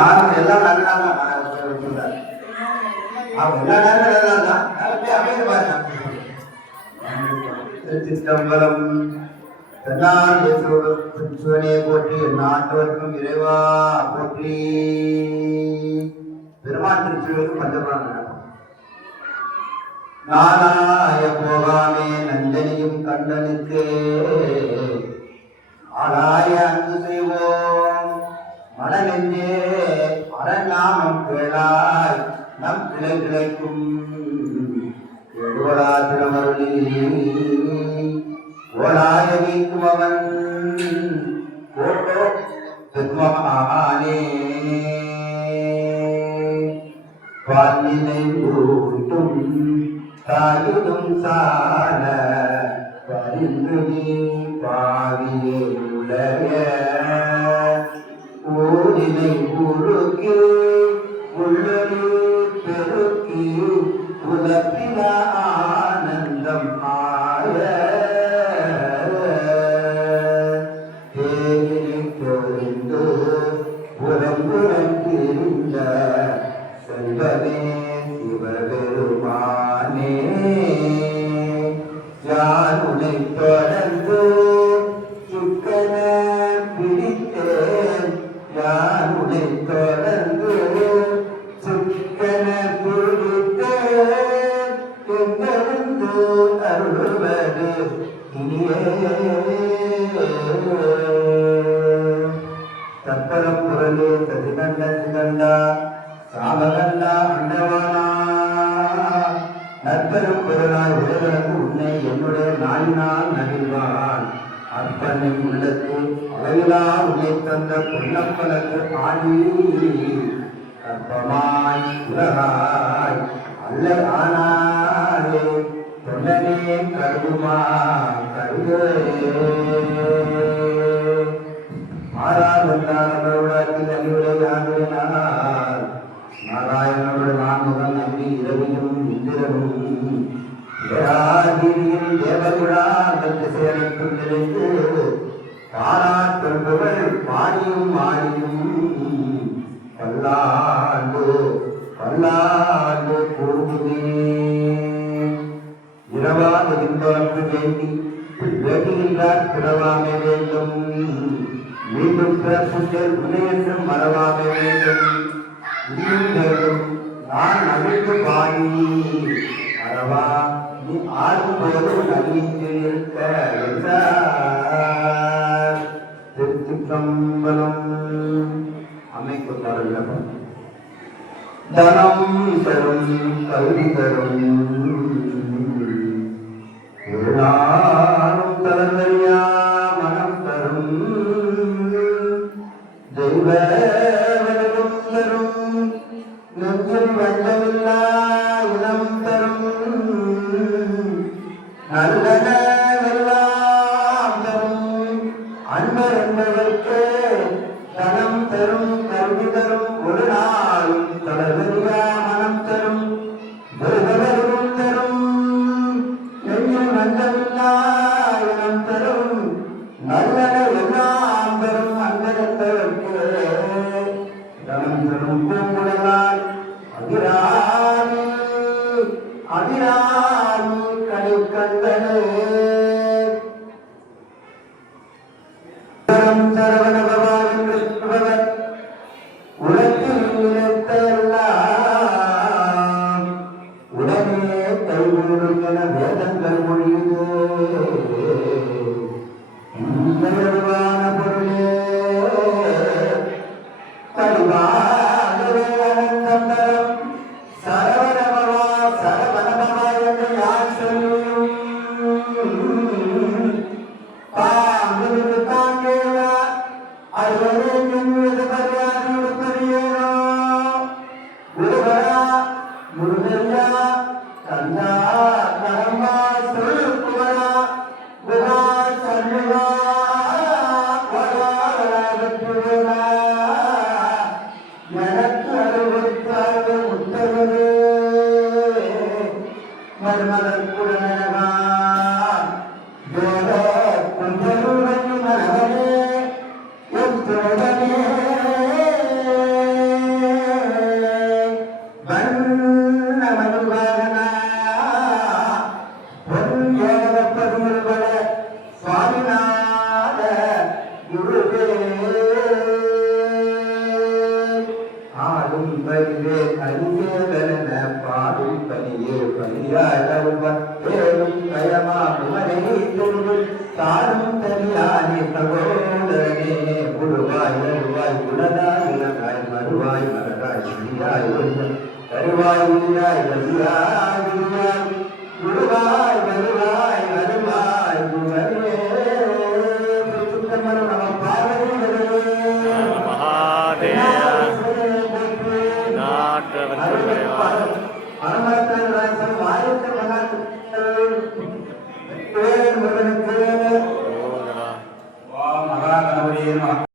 எல்லாம் நல்லா திருச்சிற்றம்பலம் சிவனே போற்றி நாட்டவர்க்கும் இறைவா போற்றி. பெருமான் திருச்சிவருக்கு பஞ்சபுராணம் நடக்கும். நானாய போகாமே நஞ்சனியும் கண்டனுக்கு ஆளாய அன்பு செய்வோம் மனநெஞ்சே அரணாமம் கேளாய் நம் கிளை கிளைக்கும் எழுவலா திருமருளி ஓலாய நீக்கும் அவன் கோட்டோ துத்மகானே பாலினை ஊட்டும் தாயுதும் சால பரிந்து நீ பாவியே உலக ஊரினை உருக்கி உள்ளொரு பெருக்கி உலப்பின ஆனந்தம் ஆய தேவினை தொழிந்து உறங்குறங்கிருந்த செல்வனே சிவபெருமானே யான் உனை தொடர்ந்து சுக்கன பிடித்தேன் யான் உனை தொடர்ந்து சுக்கன பிடித்தேன் எங்கிருந்து அருள்வது இனியே தற்பரம் குரலே சதிகண்ட சிகண்டா சாமகண்டா அண்டவானா நற்பெரும் பொருளாய் உலகளுக்கு உன்னை என்னுடைய நாளினால் நடிவான் அற்பனின் உள்ளத்து அளவிலா உன்னை தந்த பொன்னப்பனுக்கு ஆடி கற்பமாய் உலகாய் அல்ல ஆனாலே தொண்டனே கருமா கருவே ஆறாவதாரத்தில் அறிவுரையானால் நாராயணனுடைய நான்முகம் நம்பி இரவிலும் இந்திரனும் ஏராதிரியில் தேவகுடா அந்த சேனைக்கும் நினைத்து பாராட்டுபவள் பாடியும் ஆடியும் பல்லாண்டு பல்லாண்டு கூடுமே இரவாக இருந்தவர்க்கு வேண்டி வேண்டுகின்றார் பிறவாமை வேண்டும் மீண்டும் பிறப்புகள் உன்னை என்றும் மறவாக வேண்டும் இன்னும் வேண்டும் நான் நவிழ்ந்து பாடி அறவா நீ ஆடும்போது நவிழ்ந்திருக்க என்றார். திருச்சிற்றம்பலம். அமைக்கு தொடர்ந்தவன் தனம் தரும் கல்வி தரும் நானும் தலந்தறியா மனம் தரும் தெய்வம் தரும் நெஞ்சில் வஞ்சமில்லா இனம் தரும் நல்லனவெல்லாம் தரும் அன்பர் என்பதற்கு தனம் தரும் கல்வி தரும் ஒரு நாளும் தளர்வறியா மனம் தரும் தெய்வம் தரும் நெஞ்சில் வஞ்சமில்லா இனம் தரும் நல்லன எல்லாம் தரும் அன்பர் என்பதற்கு தனம் தரும் பூங்குழலால் அபிராமி அபிராமி கலை கண்டனே சரவண பகவான் என்று சொல்பவர் உலக வலியாய் வருவன் வேலும் கயமா குமரை திருவில் தானும் தனியானே தகோதரனே குருவாய் வருவாய் குலதாய் இலகாய் மறுவாய் மலராய் சிறியாய் ஒருவன் கருவாய் உயிராய் வலியாய் குருவாய் வருவாய்